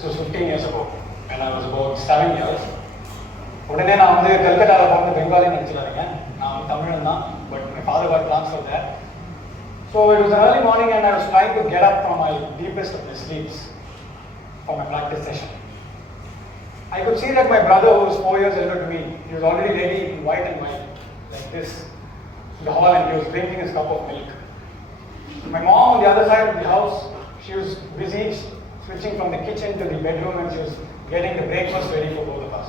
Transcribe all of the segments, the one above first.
This was 15 years ago, when I was about 7 years. உடனே நான் வந்து கல்கட்டாவில் பிறந்த பெங்காலி நினச்சிடாதீங்க, நான் வந்து தமிழன் தான், but my father got transferred there. So it was an early morning and I was trying to get up from my deepest of my sleeps for my practice session. I could see that my brother, who was 4 years elder to me, he was already ready in white and white, like this, in the hall, and he was drinking his cup of milk. My mom on the other side of the house, she was busy switching from the kitchen to the bedroom and she was getting the breakfast ready for both of us.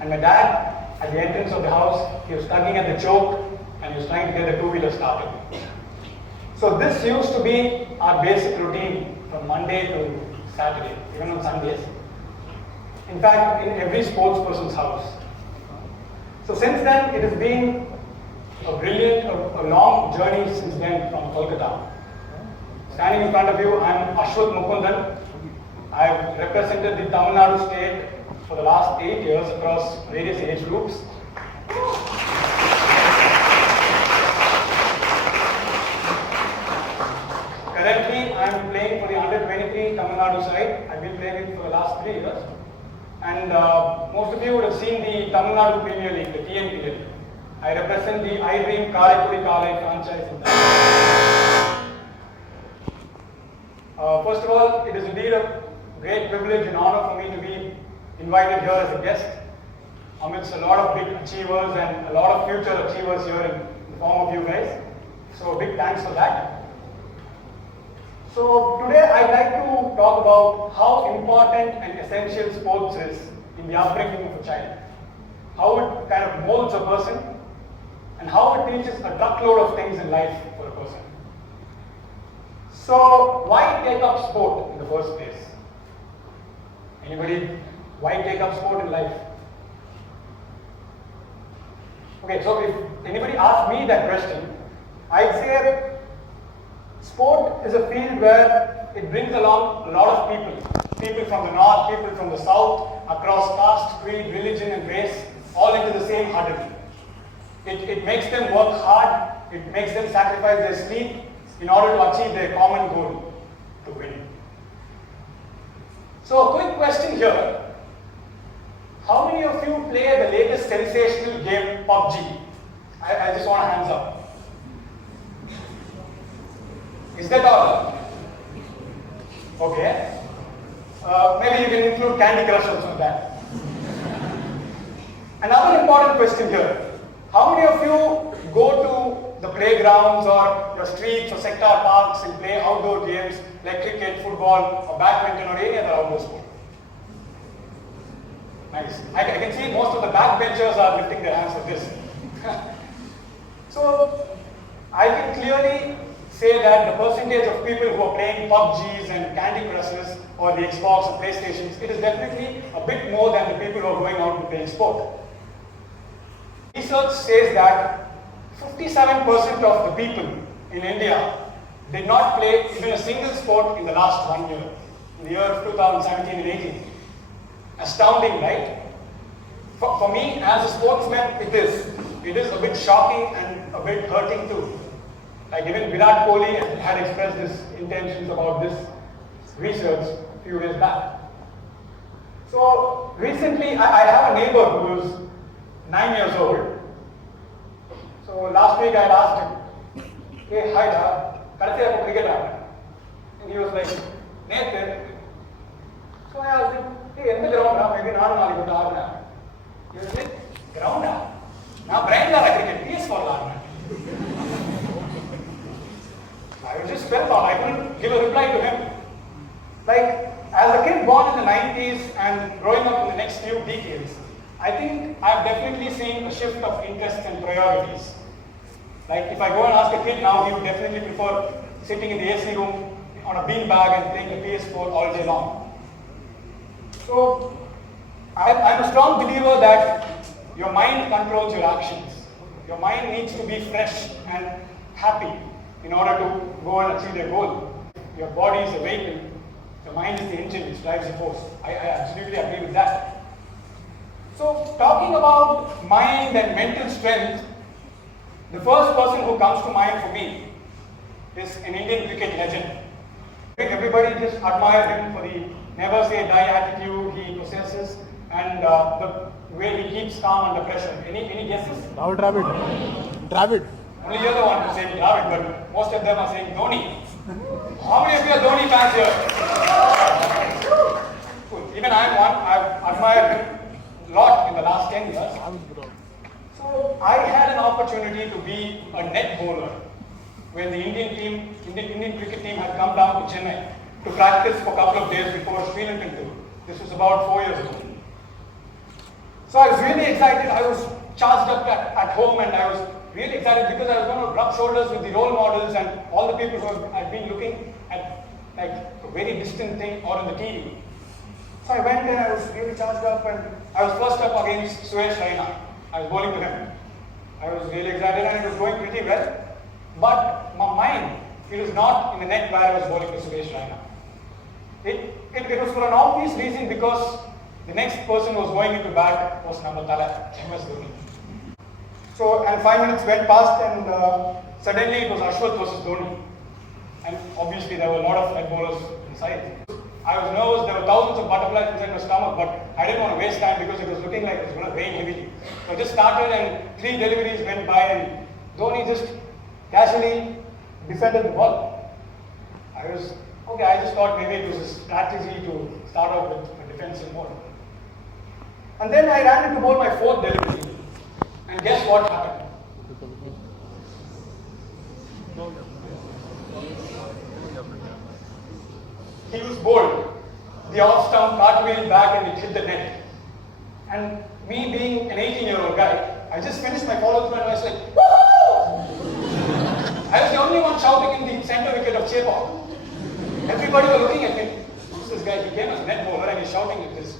And my dad, at the entrance of the house, he was tugging at the choke and he was trying to get the two-wheeler started. So this used to be our basic routine from Monday to Saturday, even on Sundays. In fact, in every sports person's house. So since then, it has been a brilliant, a long journey since then from Kolkata. Standing in front of you, I am Ashwath Mukundan. I have represented the Tamil Nadu state for the last 8 years across various age groups. Currently, I am playing for the under-23 Tamil Nadu side. I have been playing it for the last 3 years. And most of you would have seen the Tamil Nadu Premier League, the TNPL. I represent the iDream Karaikudi Kalai franchise in that. First of all, it is indeed a great privilege and honor for me to be invited here as a guest amidst a lot of big achievers and a lot of future achievers here in the form of you guys. So big thanks for that. So today I'd like to talk about how important and essential sports is in the upbringing of a child. How it kind of molds a person and how it teaches a truckload of things in life for a person. So why take up sport in the first place? Anybody? Why take up sport in life? Okay, so if anybody asked me that question, I'd say sport is a field where it brings along a lot of people. People from the north, people from the south, across caste, creed, religion and race, all into the same huddle. It makes them work hard, it makes them sacrifice their sleep in order to achieve their common goal, to win. So a quick question here. How many of you play the latest sensational game, PUBG? I just want hands up. Is that all? Okay. Maybe you can include Candy Crush also in that. Another important question here. How many of you go to the playgrounds or your streets or sector parks and play outdoor games like cricket, football or badminton or any other outdoor sport? Nice. I can see most of the backbenchers are lifting their hands like this. So I can clearly say that the percentage of people who are playing PUBGs and Candy Crushes or the Xbox or PlayStations, it is definitely a bit more than the people who are going out and playing sport. Research says that 57% of the people in India did not play even a single sport in the last 1 year, in the year of 2017 and 18. Astounding, right? For me, as a sportsman, it is a bit shocking and a bit hurting too. Like even Virat Kohli had expressed his intentions about this research a few days back. So recently, I have a neighbor who is 9 years old. So last week I asked him, "Hey, hi, dad, kadase appo cricket aadna?" And he was like, "Nethe." So I asked him, "Hey, endha ground na? Maybe naanu naaligu kondu aadna." He was like, "Ground ah? Na brain la cricket, PS4 la aadna." I was just spellbound. I couldn't give a reply to him. Like, as a kid born in the 90s and growing up in the next few decades, I think I've definitely seen a shift of interests and priorities. Like, if I go and ask a kid now, he would definitely prefer sitting in the AC room on a beanbag and playing the PS4 all day long. So, I'm a strong believer that your mind controls your actions. Your mind needs to be fresh and happy in order to go and achieve their goal. Your body is a vehicle, the mind is the engine which drives the force. I absolutely agree with that. So talking about mind and mental strength, the first person who comes to mind for me is an Indian cricket legend. everybody just admire him for the never say die attitude he possesses and the way he keeps calm under pressure. Any guesses? Rahul Dravid. Only you're the one who's saying Dravid, but most of them are saying Dhoni. How many of you are Dhoni fans here? Cool. Even I am one. I've admired him a lot in the last 10 years. So I had an opportunity to be a net bowler when the Indian cricket team had come down to Chennai to practice for a couple of days before Sri Lankan tour. This was about 4 years ago. So I was really excited. I was charged up at home and I was really excited because I was going to rub shoulders with the role models and all the people who I'd been looking at like a very distant thing or on the TV. So I went there, I was really charged up and I was first up against Suresh Raina. I was bowling to him. I was really excited and it was going pretty well. But my mind, it was not in the net where I was bowling to Suresh Raina. It was for an obvious reason because the next person who was going into bat was number Tala, MS Dhoni. So, and 5 minutes went past and suddenly it was Ashwath versus Dhoni. And obviously there were a lot of net bowlers inside. I was nervous, there were thousands of butterflies inside my stomach, but I didn't want to waste time because it was looking like it was going to rain heavily. So I just started and 3 deliveries went by and Dhoni just casually defended the ball. I just thought maybe it was a strategy to start off with a defensive mode. And then I ran into bowl my 4th delivery. And guess what happened? He was bowled. The off stump cartwheeled back and it hit the net. And me being an 18-year-old guy, I just finished my follow-through and I was like, woohoo! I was the only one shouting in the center wicket of Chepauk. Everybody was looking at me. Who's this guy? He came as a net bowler and he's shouting at this.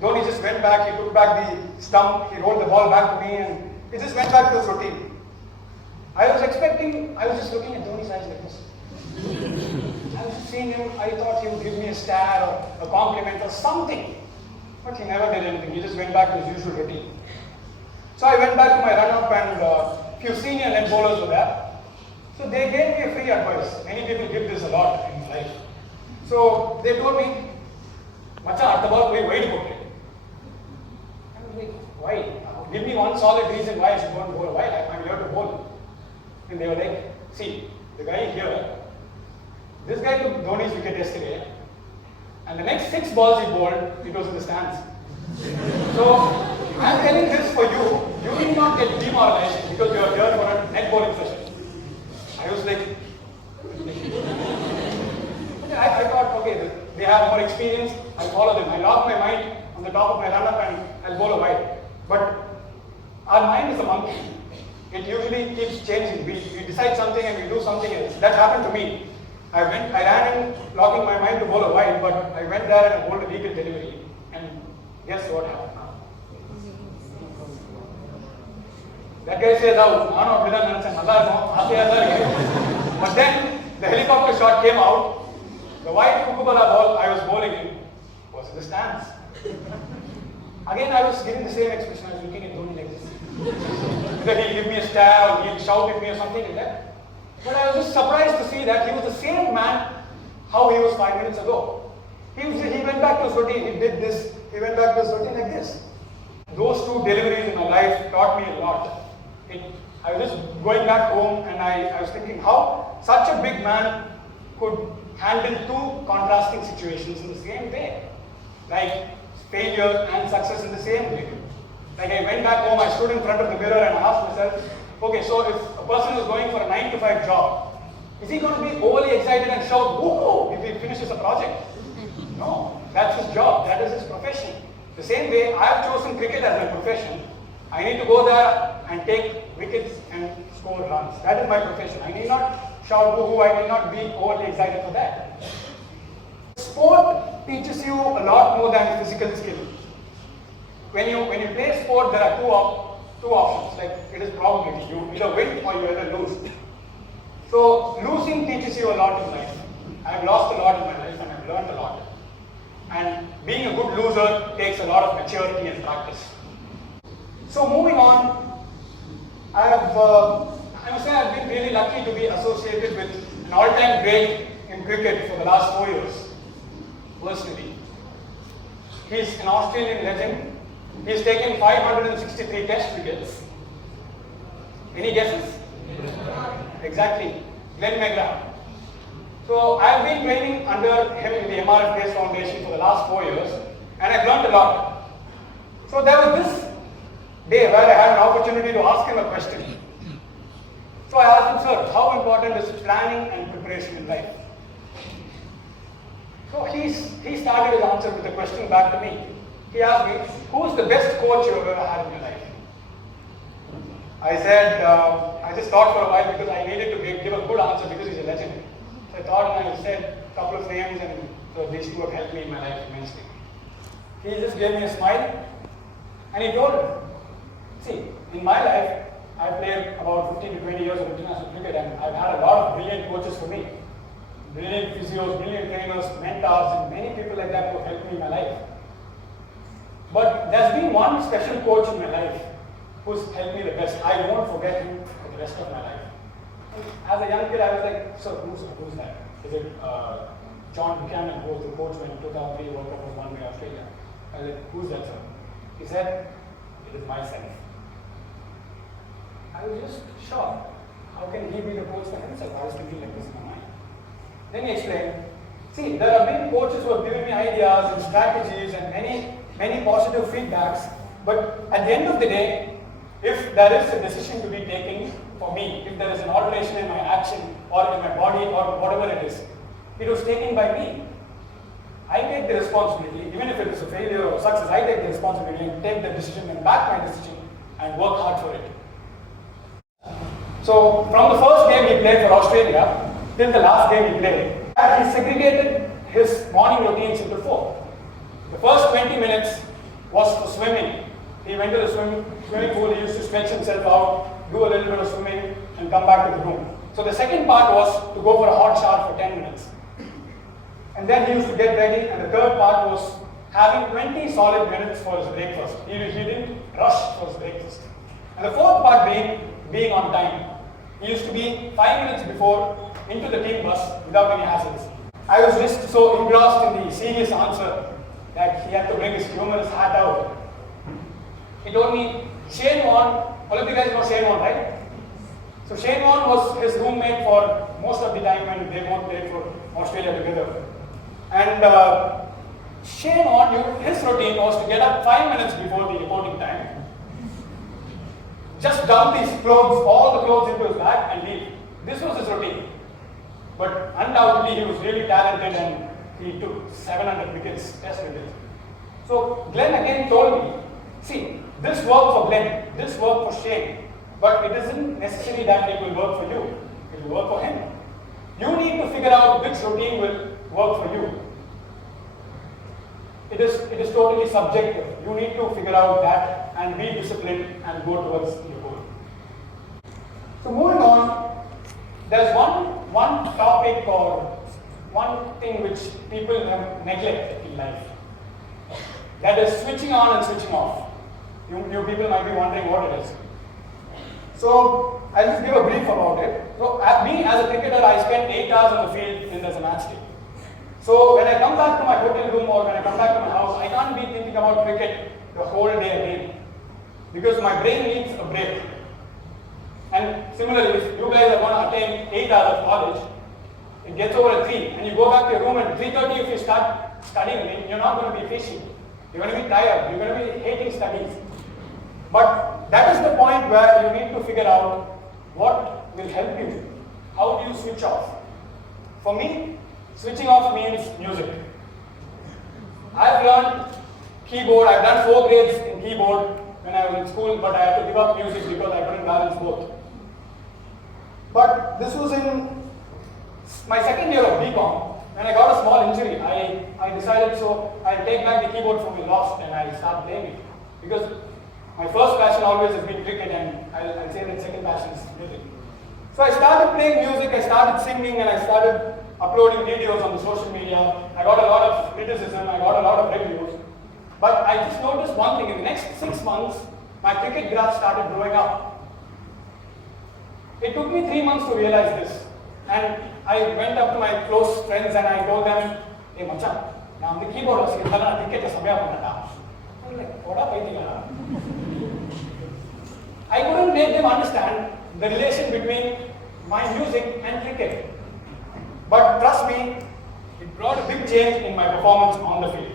Dhoni just went back, he took back the stump, he rolled the ball back to me and he just went back to his routine. I was just looking at Dhoni's eyes like this. I was seeing him, I thought he would give me a stare or a compliment or something. But he never did anything, he just went back to his usual routine. So I went back to my run-up and a few senior net bowlers were there. So they gave me a free advice. Many people give this a lot in life. So they told me, Macha, at the ball, wait for it. I was like, why? Give me one solid reason why I should go and bowl. Why? I'm here to bowl. And they were like, see, the guy here, this guy took Dhoni's wicket yesterday, and the next 6 balls he bowled, it was in the stands. So, I'm telling this for you, you will not get demoralized because you are here for a net bowling session. I was like, I thought, okay, they have more experience, I'll follow them. I lock my mind on the top of my run-up and I'll bowl a wide. But our mind is a monkey. It usually keeps changing. We decide something and we do something else. That happened to me. I ran in locking my mind to bowl a wide, but I went there and bowled a legal delivery. And guess what happened? That guy says, but then the helicopter shot came out. The white Kukubala ball I was bowling in was in the stands. Again, I was giving the same expression. I was looking at Dhoni like this. Either he'll give me a stare or he'll shout at me or something like that. But I was just surprised to see that he was the same man how he was 5 minutes ago. He went back to his routine. He did this. He went back to his routine like this. Those 2 deliveries in my life taught me a lot. I was just going back home and I was thinking how such a big man could handle 2 contrasting situations in the same way. Like failure and success in the same way. Like I went back home, I stood in front of the mirror and asked myself, okay, so if a person is going for a 9-to-5 job, is he going to be overly excited and shout, woohoo, if he finishes a project? No, that's his job, that is his profession. The same way, I have chosen cricket as my profession. I need to go there and take wickets and score runs. That is my profession. I need not shout woohoo, I need not be overly excited for that. Sport teaches you a lot more than physical skill. When you play sport, there are two options. Like it is probability. You either win or you either lose. So losing teaches you a lot in life. I have lost a lot in my life and I've learned a lot. And being a good loser takes a lot of maturity and practice. So moving on, I must say I've been really lucky to be associated with an all-time great in in cricket for the last 4 years, personally. He's an Australian legend. He's taken 563 test wickets. Any guesses? Exactly, Glenn McGrath. So I've been training under him in the MRF Base Foundation for the last 4 years, and I've learned a lot. So there was this day where I had an opportunity to ask him a question. So I asked him, sir, how important is planning and preparation in life? So he started his answer with a question back to me. He asked me, who's the best coach you have ever had in your life? I said, I just thought for a while because I needed to give a good answer because he's a legend. So I thought and I said a couple of names, and so these two have helped me in my life immensely. He just gave me a smile and he told me, see, in my life, I've played about 15 to 20 years of international cricket, and I've had a lot of brilliant coaches for me. Brilliant physios, brilliant trainers, mentors, and many people like that who have helped me in my life. But there's been one special coach in my life who's helped me the best. I won't forget him for the rest of my life. As a young kid, I was like, sir, who's that? Is it John Buchanan, who was the coach when 2003 World Cup was won by Australia? I was like, who's that, sir? He said, it is myself. I was just shocked. How can he be the coach for himself? I was thinking like this in my mind. Then he explained, see, there have been coaches who have given me ideas and strategies and many positive feedbacks, but at the end of the day, if there is a decision to be taken for me, if there is an alteration in my action or in my body or whatever it is, it was taken by me. I take the responsibility, even if it is a failure or success, I take the responsibility and take the decision and back my decision and work hard for it. So from the first game he played for Australia till the last game he played, he segregated his morning routines into 4. The first 20 minutes was for swimming. He went to the swimming pool, he used to stretch himself out, do a little bit of swimming and come back to the room. So the second part was to go for a hot shower for 10 minutes. And then he used to get ready, and the third part was having 20 solid minutes for his breakfast. He didn't rush for his breakfast. And the fourth part being on time. He used to be 5 minutes before into the team bus without any hassles. I was just so engrossed in the serious answer that he had to bring his humorous hat out. He told me, Shane Warne, all of you guys know Shane Warne, right? So Shane Warne was his roommate for most of the time when they both played for Australia together. And Shane Warne, his routine was to get up 5 minutes before the reporting time, just dump these clothes, all the clothes into his bag and leave. This was his routine. But undoubtedly he was really talented and he took 700 wickets, test wickets. So Glenn again told me, see, this worked for Glenn, this worked for Shane, but it isn't necessary that it will work for you. It will work for him. You need to figure out which routine will work for you. It is totally subjective. You need to figure out that and be disciplined and go towards your goal. So moving on, there's one topic or one thing which people have neglected in life. That is switching on and switching off. You people might be wondering what it is. So I'll just give a brief about it. So me as a cricketer, I spend 8 hours on the field when there's a match day. So when I come back to my hotel room or when I come back to my house, I can't be thinking about cricket the whole day again because my brain needs a break. And similarly, if you guys are going to attain 8 hours of college, it gets over at 3 and you go back to your room at 3:30 if you start studying, you're not going to be efficient. You're going to be tired. You're going to be hating studies. But that is the point where you need to figure out what will help you. How do you switch off? For me, switching off means music. I've learned keyboard. I've done 4 grades in keyboard when I was in school, but I had to give up music because I couldn't balance both. But this was in my second year of BCom. When I got a small injury, I decided I'll take back the keyboard from the lost and I'll start playing it. Because my first passion always has been cricket and I'll say that second passion is music. So I started playing music, I started singing and I started uploading videos on the social media. I got a lot of criticism, I got a lot of reviews. But I just noticed one thing, in the next 6 months, my cricket graph started growing up. It took me 3 months to realize this. And I went up to my close friends and I told them, hey Machan, I'm the keyboard of cricket I'm like, what up, I couldn't make them understand the relation between my music and cricket. But trust me, it brought a big change in my performance on the field.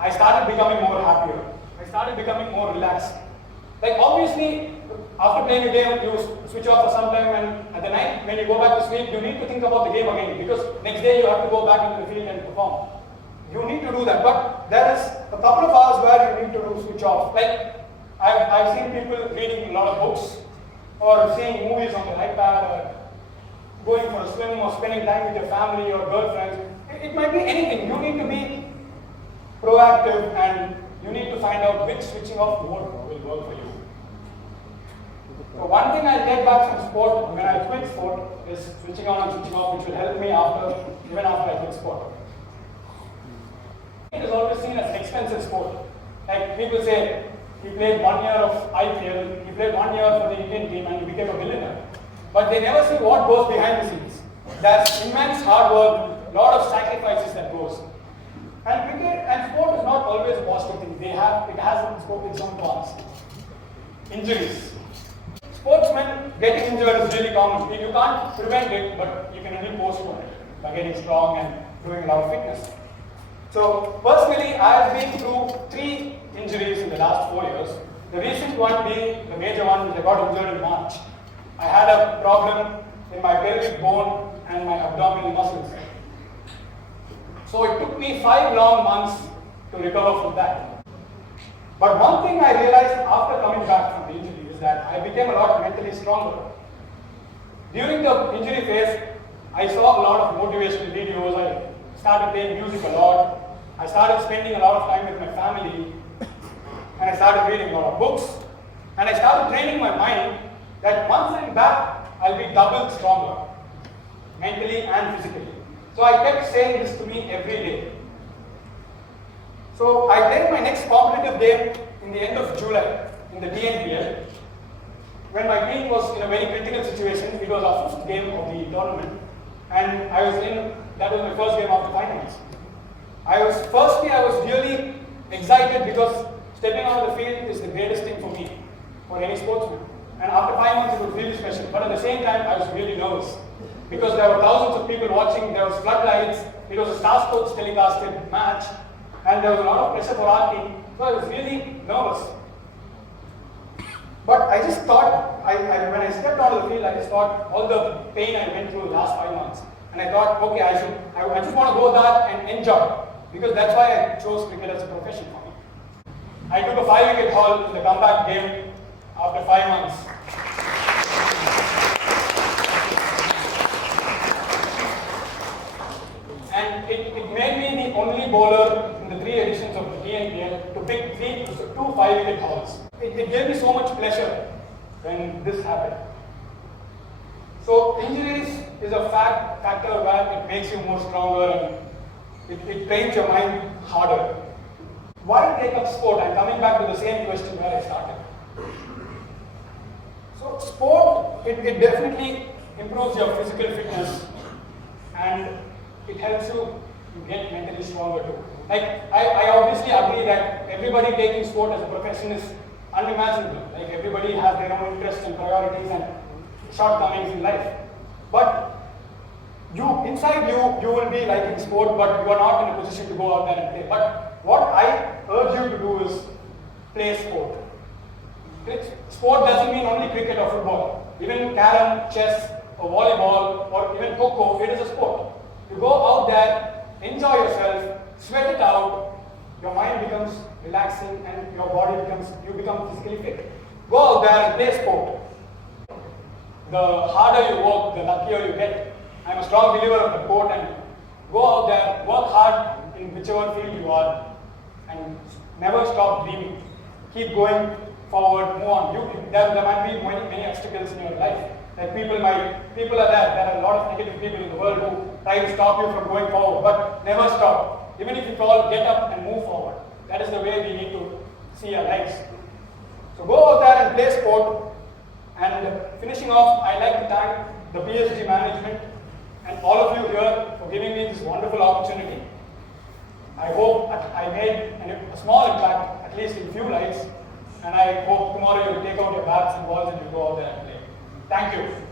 I started becoming more happier. I started becoming more relaxed. Like obviously, after playing a game, you switch off for some time, and at the night, when you go back to sleep, you need to think about the game again because next day you have to go back into the field and perform. You need to do that, but there is a couple of hours where you need to switch off. Like I've seen people reading a lot of books or seeing movies on their iPad or going for a swim or spending time with your family or girlfriends. It might be anything. You need to be proactive and you need to find out which switching off mode will work for you. So one thing I get back from sport when I quit sport is switching on and switching off, which will help me even after I quit sport. It is always seen as an expensive sport. Like people say, he played 1 year of IPL, he played 1 year for the Indian team and he became a billionaire. But they never see what goes behind the scenes. There's immense hard work, a lot of sacrifices that goes. And cricket and sport is not always a positive thing. It has its own cons. Injuries. Sportsmen getting injured is really common. You can't prevent it, but you can only postpone it by getting strong and doing a lot of fitness. So personally, I have been through 3 injuries in the last 4 years. The recent one being the major one, which I got injured in March. I had a problem in my pelvic bone and my abdominal muscles. So it took me 5 long months to recover from that. But one thing I realized after coming back from the injury is that I became a lot mentally stronger. During the injury phase, I saw a lot of motivational videos. I started playing music a lot. I started spending a lot of time with my family. And I started reading a lot of books. And I started training my mind that once I'm back, I'll be double stronger, mentally and physically. So I kept saying this to me every day. So I played my next competitive game in the end of July in the DNPL. When my team was in a very critical situation, it was our 5th game of the tournament. And that was my first game after 5 months. I was really excited because stepping out of the field is the greatest thing for me, for any sportsman. And after 5 months, it was really special. But at the same time, I was really nervous because there were thousands of people watching. There was floodlights. It was a Star Sports telecasted match, and there was a lot of pressure for our team. So I was really nervous. But I just thought, when I stepped out of the field, I just thought all the pain I went through the last 5 months, and I thought, okay, I just want to go there and enjoy, because that's why I chose cricket as a profession for me. I took a 5-wicket haul in the comeback game after 5 months. And it made me the only bowler in the 3 editions of the DNPL to pick 2 5-wicket hauls. It gave me so much pleasure when this happened. So injuries is a factor where it makes you more stronger and it trains your mind harder. Why take up sport? I'm coming back to the same question where I started. So sport, it definitely improves your physical fitness and it helps you get mentally stronger too. Like I obviously agree that everybody taking sport as a profession is unimaginable. Like everybody has their own interests and priorities and shortcomings in life. But inside you will be liking sport, but you are not in a position to go out there and play. But what I urge you to do is play sport. Sport doesn't mean only cricket or football. Even carom, chess, or volleyball, or even kho-kho, it is a sport. You go out there, enjoy yourself, sweat it out, your mind becomes relaxing and you become physically fit. Go out there and play sport. The harder you work, the luckier you get. I'm a strong believer of the quote, and go out there, work hard in whichever field you are, and never stop dreaming. Keep going forward, move on. There might be many obstacles in your life. Like people are there are a lot of negative people in the world who try to stop you from going forward, but never stop. Even if you fall, get up and move forward. That is the way we need to see our lives. So go out there and play sport. And finishing off, I like to thank the PSG management and all of you here for giving me this wonderful opportunity. I hope I made a small impact, at least in few lives, and I hope tomorrow you will take out your bats and balls and you go out there and play. Thank you.